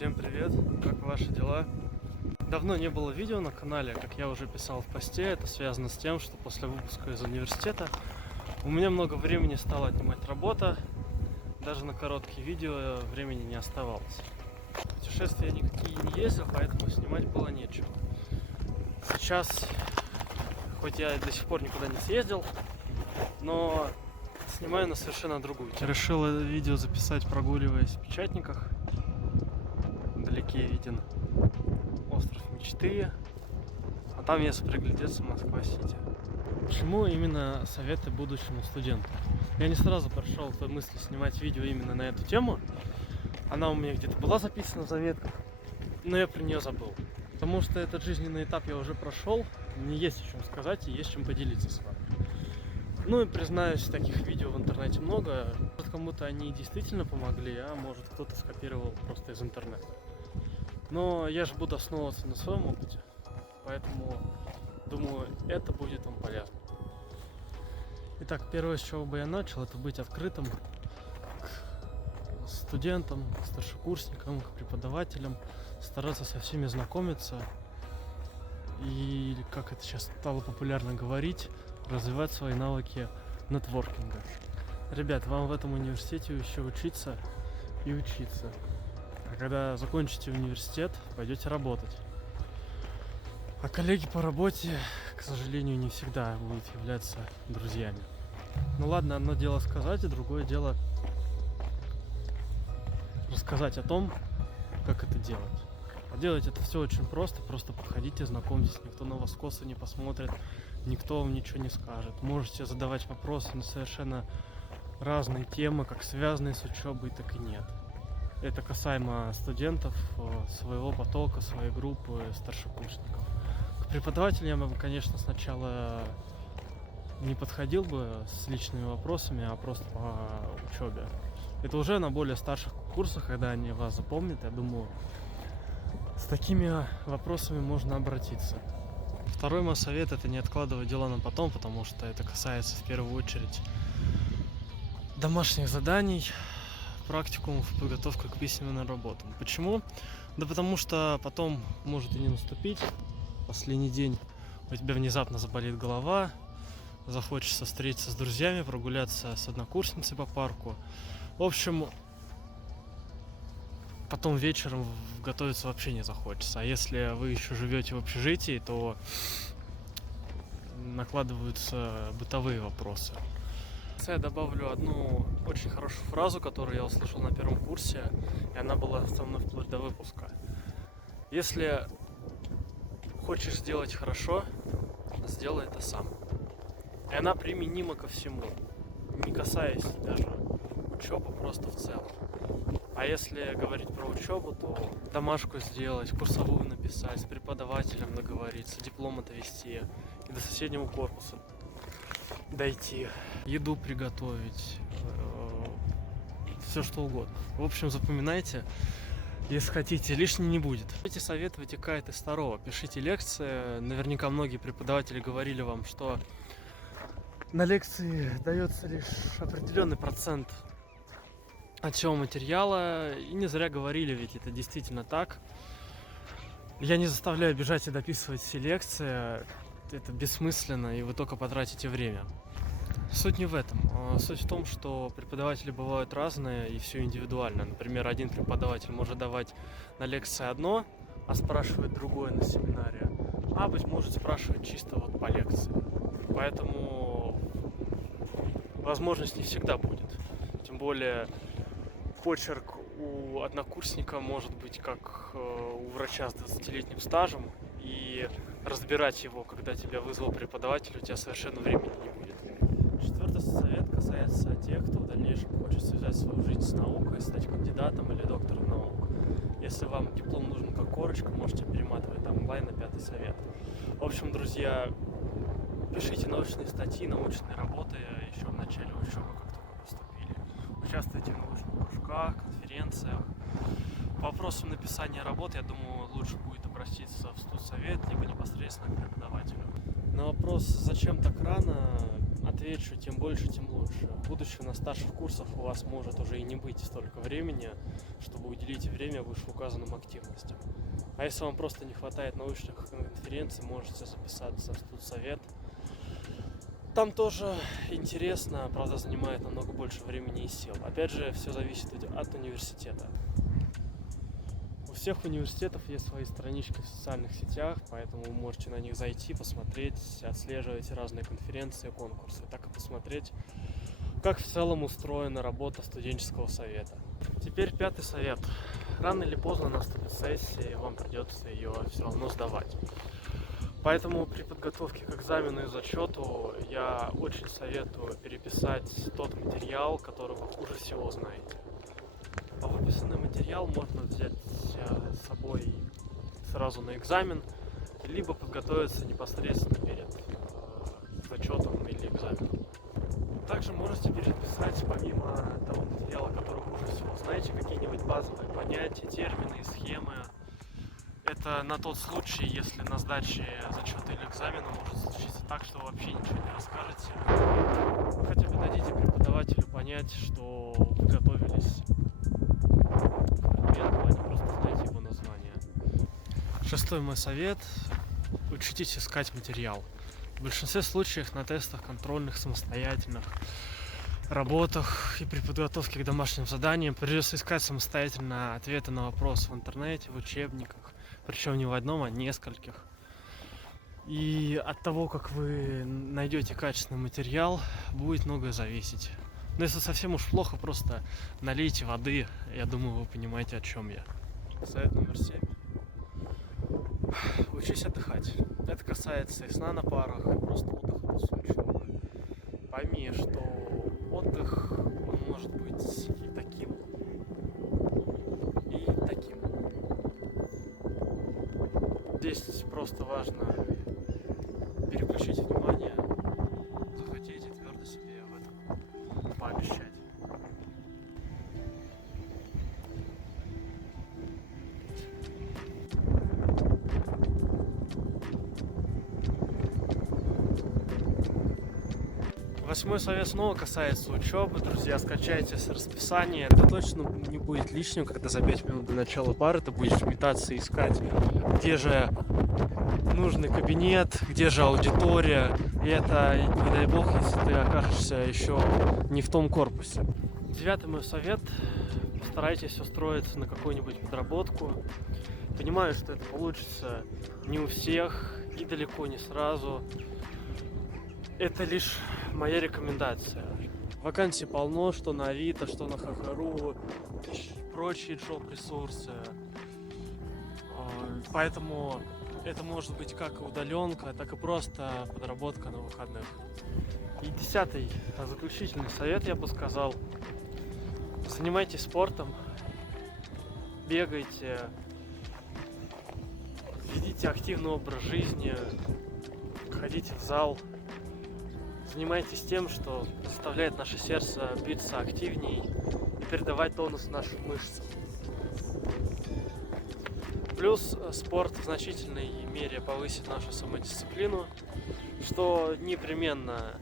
Всем привет, как ваши дела? Давно не было видео на канале, как я уже писал в посте. Это связано с тем, что после выпуска из университета у меня много времени стала отнимать работа. Даже на короткие видео времени не оставалось. Путешествия никакие не ездил, поэтому снимать было нечего. Сейчас, хоть я до сих пор никуда не съездил, но снимаю на совершенно другую тему. Решил это видео записать, прогуливаясь в Печатниках. Вдалеке виден остров мечты, а там, если приглядеться, Москва-Сити. Почему именно советы будущему студенту? Я не сразу пришел к той мысли снимать видео именно на эту тему. Она у меня где-то была записана в заметках, но я про нее забыл. Потому что этот жизненный этап я уже прошел, мне есть о чем сказать и есть чем поделиться с вами. Ну и признаюсь, таких видео в интернете много. Может, кому-то они действительно помогли, а может, кто-то скопировал просто из интернета. Но я же буду основываться на своем опыте, поэтому думаю, это будет вам полезно. Итак, первое, с чего бы я начал, это быть открытым к студентам, к старшекурсникам, к преподавателям, стараться со всеми знакомиться и, как это сейчас стало популярно говорить, развивать свои навыки нетворкинга. Ребят, вам в этом университете еще учиться и учиться. А когда закончите университет, пойдете работать. А коллеги по работе, к сожалению, не всегда будут являться друзьями. Ну ладно, одно дело сказать, и другое дело рассказать о том, как это делать. А делать это все очень просто подходите, знакомьтесь, никто на вас косо не посмотрит, никто вам ничего не скажет. Можете задавать вопросы на совершенно разные темы, как связанные с учебой, так и нет. Это касаемо студентов, своего потока, своей группы, старшекурсников. К преподавателям я бы, конечно, сначала не подходил бы с личными вопросами, а просто по учебе. Это уже на более старших курсах, когда они вас запомнят, я думаю, с такими вопросами можно обратиться. Второй мой совет — это не откладывать дела на потом, потому что это касается в первую очередь домашних заданий, практикумов, подготовка к письменным работам. Почему? Да потому что потом может и не наступить. Последний день у тебя внезапно заболит голова, захочется встретиться с друзьями, прогуляться с однокурсницей по парку. В общем, потом вечером готовиться вообще не захочется. А если вы еще живете в общежитии, то накладываются бытовые вопросы. Я добавлю одну очень хорошую фразу, которую я услышал на первом курсе, и она была со мной вплоть до выпуска. Если хочешь сделать хорошо, сделай это сам. И она применима ко всему, не касаясь даже учебы, просто в целом. А если говорить про учебу, то домашку сделать, курсовую написать, с преподавателем договориться, диплом довести и до соседнего корпуса дойти, еду приготовить, все что угодно. В общем, запоминайте, если хотите, лишнего не будет. Эти советы вытекают из второго. Пишите лекции. Наверняка многие преподаватели говорили вам, что на лекции дается лишь определенный процент от всего материала. И не зря говорили, ведь это действительно так. Я не заставляю бежать и дописывать все лекции. Это бессмысленно, и вы только потратите время. Суть не в этом. Суть в том, что преподаватели бывают разные и все индивидуально. Например, один преподаватель может давать на лекции одно, а спрашивает другое на семинаре. А, быть может, спрашивать чисто вот по лекции. Поэтому возможность не всегда будет. Тем более почерк у однокурсника может быть как у врача с 20-летним стажем. И разбирать его, когда тебя вызвал преподаватель, у тебя совершенно времени не будет. Четвертый совет касается тех, кто в дальнейшем хочет связать свою жизнь с наукой, стать кандидатом или доктором наук. Если вам диплом нужен как корочка, можете перематывать там онлайн на 5-й совет. В общем, друзья, пишите научные статьи, научные работы еще в начале учебы, как только поступили. Участвуйте в научных кружках, конференциях. По вопросам написания работы, я думаю, лучше будет обратиться в студсовет, либо непосредственно к преподавателю. На вопрос, зачем так рано, отвечу, тем больше, тем лучше. Будучи на старших курсах, у вас может уже и не быть столько времени, чтобы уделить время вышеуказанным активностям. А если вам просто не хватает научных конференций, можете записаться в студсовет. Там тоже интересно, правда, занимает намного больше времени и сил. Опять же, все зависит от университета. У всех университетов есть свои странички в социальных сетях, поэтому вы можете на них зайти, посмотреть, отслеживать разные конференции, конкурсы, так и посмотреть, как в целом устроена работа студенческого совета. Теперь 5-й совет. Рано или поздно наступит сессия, и вам придется ее все равно сдавать. Поэтому при подготовке к экзамену и зачету я очень советую переписать тот материал, который вы хуже всего знаете. А выписанный материал можно взять с собой сразу на экзамен, либо подготовиться непосредственно перед зачетом или экзаменом. Также можете переписать, помимо того материала, который хуже всего знаете, какие-нибудь базовые понятия, термины, схемы. Это на тот случай, если на сдаче зачета или экзамена может случиться так, что вы вообще ничего не расскажете. Вы хотя бы дадите преподавателю понять, что вы готовились к предмету, а не просто знаете его название. 6-й мой совет. Учитесь искать материал. В большинстве случаев на тестах контрольных, самостоятельных работах и при подготовке к домашним заданиям придется искать самостоятельно ответы на вопросы в интернете, в учебниках, причем не в одном, а нескольких. И от того, как вы найдете качественный материал, будет многое зависеть. Но если совсем уж плохо, просто налейте воды, я думаю, вы понимаете, о чем я. Совет номер 7. Учись отдыхать. Это касается и сна на парах, и просто отдыха после учебы. Пойми, что отдых, он может быть и таким, и таким. Здесь просто важно переключить внимание, захотеть и твердо себе в этом пообещать. Восьмой совет снова касается учебы. Друзья, скачайте расписание. Это точно не будет лишним, когда за 5 минут до начала пары ты будешь метаться и искать, где же нужный кабинет, где же аудитория. И это, не дай бог, если ты окажешься еще не в том корпусе. 9-й мой совет. Постарайтесь устроиться на какую-нибудь подработку. Понимаю, что это получится не у всех и далеко не сразу. Это лишь моя рекомендация. Вакансий полно, что на Авито, что на Хохору, прочие джоб-ресурсы. Поэтому это может быть как удаленка, так и просто подработка на выходных. И 10-й, заключительный совет, я бы сказал. Занимайтесь спортом, бегайте, ведите активный образ жизни, ходите в зал. Занимайтесь тем, что заставляет наше сердце биться активней и передавать тонус нашим мышцам. Плюс спорт в значительной мере повысит нашу самодисциплину, что непременно,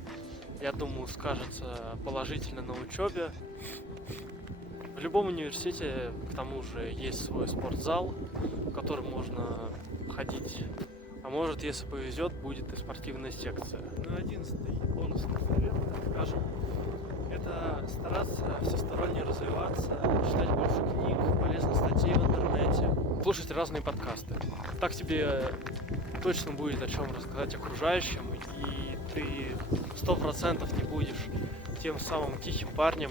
я думаю, скажется положительно на учебе. В любом университете, к тому же, есть свой спортзал, в который можно ходить. А может, если повезет, будет и спортивная секция. Ну, 11-й бонусный совет, скажем, это стараться всесторонне развиваться, читать больше книг, полезных статей в интернете, слушать разные подкасты. Так тебе точно будет о чем рассказать окружающим, и ты 100% не будешь тем самым тихим парнем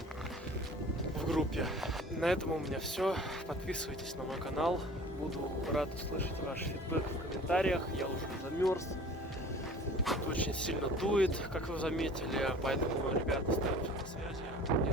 в группе. На этом у меня все. Подписывайтесь на мой канал. Буду рад услышать ваш фидбэк в комментариях. Я уже замерз. Тут очень сильно дует, как вы заметили. Поэтому, ребята, оставайтесь на связи. Не